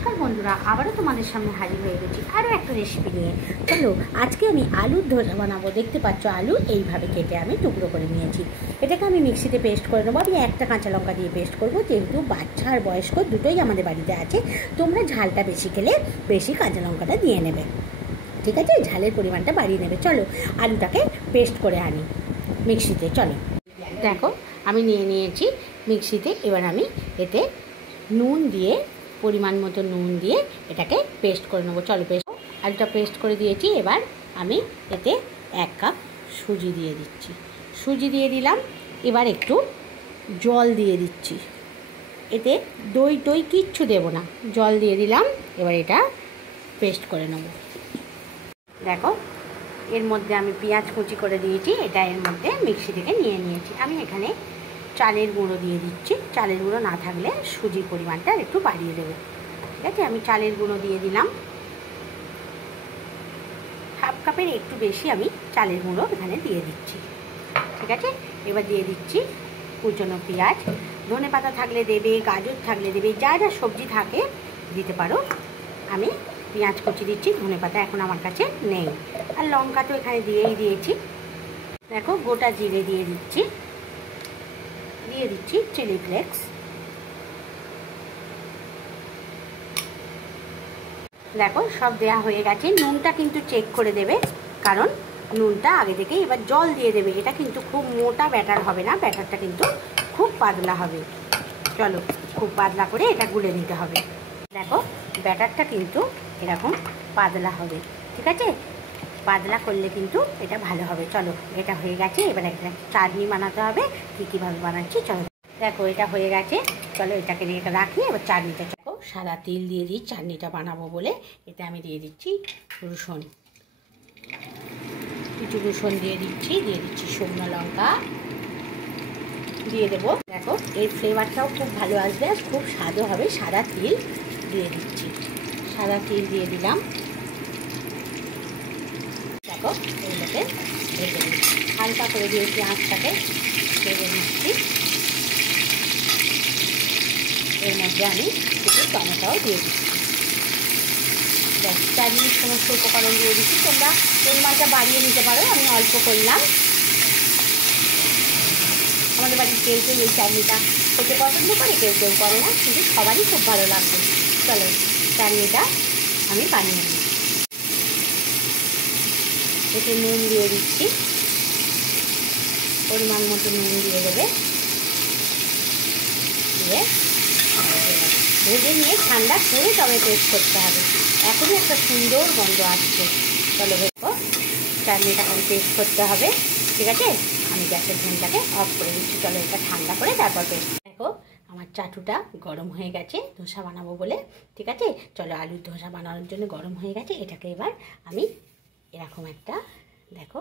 নমস্কার বন্ধুরা, আবারও তোমাদের সামনে হাজির হয়ে গেছি আরও একটা রেসিপি নিয়ে। চলো, আজকে আমি আলুর ধোসা বানাবো। দেখতে পাচ্ছ আলু এইভাবে কেটে আমি টুকরো করে নিয়েছি। এটাকে আমি মিক্সিতে পেস্ট করে নেবো। আমি একটা কাঁচা লঙ্কা দিয়ে পেস্ট করবো, যেহেতু বাচ্চা আর বয়স্ক দুটোই আমাদের বাড়িতে আছে। তোমরা ঝালটা বেশি খেলে বেশি কাঁচা লঙ্কাটা দিয়ে নেবে, ঠিক আছে? ঝালের পরিমাণটা বাড়িয়ে নেবে। চলো আলুটাকে পেস্ট করে আনি মিক্সিতে। চলো, দেখো আমি নিয়ে নিয়েছি মিক্সিতে। এবার আমি এতে নুন দিয়ে, পরিমাণ মতো নুন দিয়ে এটাকে পেস্ট করে নেবো। চলো, আলুটা পেস্ট করে দিয়েছি। এবার আমি এতে 1 কাপ সুজি দিয়ে দিচ্ছি। সুজি দিয়ে দিলাম। এবার একটু জল দিয়ে দিচ্ছি। এতে দই টই কিচ্ছু দেবো না, জল দিয়ে দিলাম। এবার এটা পেস্ট করে নেব। দেখো, এর মধ্যে আমি পেঁয়াজ কুচি করে দিয়েছি। এটা এর মধ্যে মিক্সি থেকে নিয়ে নিয়েছি। আমি এখানে চালের গুঁড়ো দিয়ে দিচ্ছি। চালের গুঁড়ো না থাকলে সুজির পরিমাণটা একটু বাড়িয়ে দেবে, ঠিক আছে? আমি চালের গুঁড়ো দিয়ে দিলাম। 1/2 কাপের একটু বেশি আমি চালের গুঁড়ো এখানে দিয়ে দিচ্ছি, ঠিক আছে? এবার দিয়ে দিচ্ছি কুচনো পেঁয়াজ। ধনেপাতা থাকলে দেবে, গাজর থাকলে দেবে, যা যা সবজি থাকে দিতে পারো। আমি পেঁয়াজ কুচি দিচ্ছি, ধনেপাতা এখন আমার কাছে নেই। আর লঙ্কা তো এখানে দিয়েই দিয়েছি। দেখো, গোটা জিরে দিয়ে দিচ্ছি, চিলি ফ্লেক্স। দেখো, সব দেয়া হয়ে গেছে। নুনটা কিন্তু চেক করে দেবে, কারণ নুনটা আগে থেকে। এবার জল দিয়ে দেবে। এটা কিন্তু খুব মোটা ব্যাটার হবে না, ব্যাটারটা কিন্তু খুব পাতলা হবে। চলো, খুব পাতলা করে এটা গুলে নিতে হবে। দেখো, ব্যাটারটা কিন্তু এরকম পাতলা হবে, ঠিক আছে? পাতলা করলে কিন্তু এটা ভালো হবে। চলো, এটা হয়ে গেছে। এবার একটা চাটনি বানাতে হবে। কীভাবে বানাচ্ছি চলো। দেখো, এটা হয়ে গেছে। চলো, এটাকে রাখি। এবার চাটনিটা, দেখো সাদা তিল দিয়ে দিই চাটনিটা বানাবো বলে। এটা আমি দিয়ে দিচ্ছি রসুন, কিছু রসুন দিয়ে দিচ্ছি শুকনো লঙ্কা দিয়ে দেবো। দেখো, এর ফ্লেভারটাও খুব ভালো আসবে আর খুব স্বাদও হবে। সাদা তিল দিয়ে দিচ্ছি, সাদা তিল দিয়ে দিলাম। দেখো, এগুলোকে ভেজে দিচ্ছি, হালকা করে দিয়েছি আঁচটাকে, ভেজে দিচ্ছি। এর মধ্যে আমি কিছু টমেটোও দিয়ে দিচ্ছি। চাটনির সমস্ত উপকরণ দিয়ে দিচ্ছি। তোমরা পরিমাণটা বাড়িয়ে নিতে পারো, আমি অল্প করলাম। আমাদের বাড়ির কেউ এই চাটনিটা খেতে পছন্দ করে, কেউ করে না, কিন্তু সবারই খুব ভালো লাগবে। চলো, চাটনিটা আমি বানিয়ে নিই। এতে নুন দিয়ে দিচ্ছি, পরিমাণ মতো নুন দিয়ে দেবে। দিয়ে ভেজে নিয়ে ঠান্ডা করে তবে পেস্ট করতে হবে। এখনই একটা সুন্দর গন্ধ আসছে। চলো, দেখো চাটনিটা এখন পেস্ট করতে হবে, ঠিক আছে? আমি গ্যাসের ফ্লেমটাকে অফ করে দিচ্ছি। চলো, এটা ঠান্ডা করে তারপর পেস্ট। দেখো, আমার চাটুটা গরম হয়ে গেছে ধোসা বানাবো বলে, ঠিক আছে? চলো, আলুর ধোসা বানানোর জন্য গরম হয়ে গেছে। এটাকে এবার আমি এরকম একটা, দেখো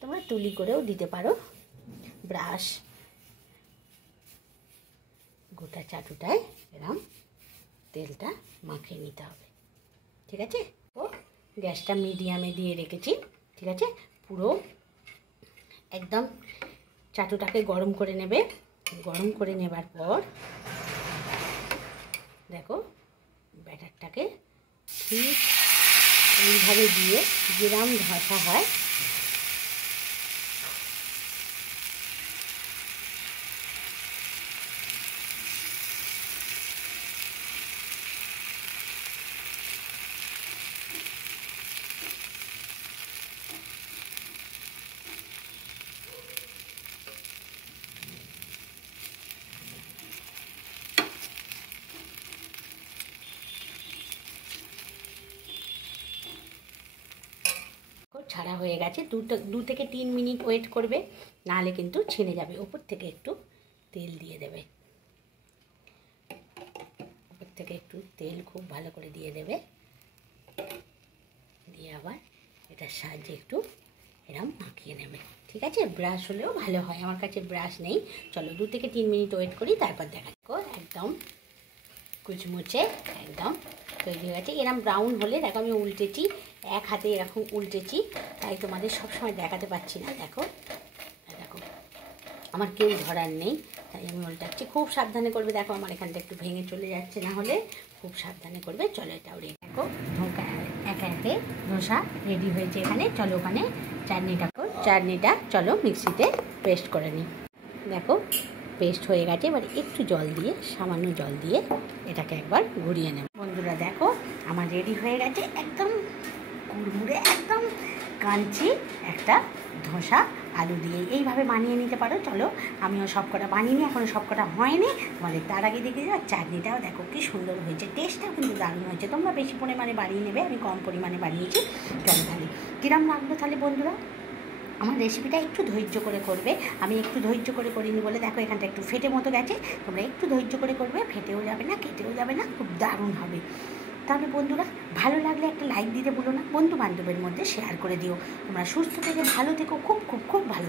তোমরা তুলি করেও দিতে পারো, ব্রাশ, গোটা চাটুটায় এরকম তেলটা মাখিয়ে নিতে হবে, ঠিক আছে? ও গ্যাসটা মিডিয়ামে দিয়ে রেখেছি, ঠিক আছে? পুরো একদম চাটুটাকে গরম করে নেবে। গরম করে নেবার পর দেখো, ব্যাটারটাকে ঠিক এইভাবে দিয়ে যেরকম ধসা হয় ছাড়া হয়ে গেছে। 2 থেকে 3 মিনিট ওয়েট করবে, নাহলে কিন্তু ছিঁড়ে যাবে। ওপর থেকে একটু তেল দিয়ে দেবে, ওপর থেকে একটু তেল খুব ভালো করে দিয়ে দেবে। দিয়ে আবার এটার সাহায্যে একটু এরম মাখিয়ে নেবে, ঠিক আছে? ব্রাশ হলেও ভালো হয়, আমার কাছে ব্রাশ নেই। চলো, 2 থেকে 3 মিনিট ওয়েট করি, তারপর দেখা যাবে। একদম কুচমুচে একদম তৈরি হয়ে গেছে। এরকম ব্রাউন হলে, দেখো আমি উল্টেছি, এক হাতে এরকম উল্টেছি, তাই তোমাদের সবসময় দেখাতে পাচ্ছি না। দেখো, দেখো আমার কেউ ধরার নেই, তাই আমি উল্টাচ্ছি। খুব সাবধানে করবে, দেখো আমার এখানটা একটু ভেঙে চলে যাচ্ছে, না হলে খুব সাবধানে করবে। চলো এটাও রেডি, দেখো একে একে ধোসা রেডি হয়েছে এখানে। চলো ওখানে চাটনিটা চলো মিক্সিতে পেস্ট করে নিই। দেখো পেস্ট হয়ে গেছে, এবার একটু জল দিয়ে, সামান্য জল দিয়ে এটাকে একবার ঘুরিয়ে নেব। বন্ধুরা দেখো আমার রেডি হয়ে গেছে একদম কুড়মুড়ে, একদম কাঞ্চি একটা ধোসা আলু দিয়ে। এইভাবে বানিয়ে নিতে পারো। চলো আমিও সবকটা বানিয়ে নিই, এখনও সবকটা হয়নি, তোমাদের তার আগে দেখে যাও। চাটনিটাও দেখো কী সুন্দর হয়েছে, টেস্টটাও কিন্তু দারুণ হয়েছে। তোমরা বেশি পরিমাণে বানিয়ে নেবে, আমি কম পরিমাণে বানিয়েছি। চলো তাহলে কীরকম লাগলো তাহলে বন্ধুরা? আমার রেসিপিটা একটু ধৈর্য করে করবে, আমি একটু ধৈর্য করে করিনি বলে দেখো এখানটা একটু ফেটে মতো গেছে। তোমরা একটু ধৈর্য করে করবে, ফেটেও যাবে না, কেটেও যাবে না, খুব দারুণ হবে। তাহলে বন্ধুরা ভালো লাগলে একটা লাইক দিতে ভুলো না, বন্ধু বান্ধবের মধ্যে শেয়ার করে দিও। তোমরা সুস্থ থেকে ভালো থেকো, খুব খুব খুব ভালো।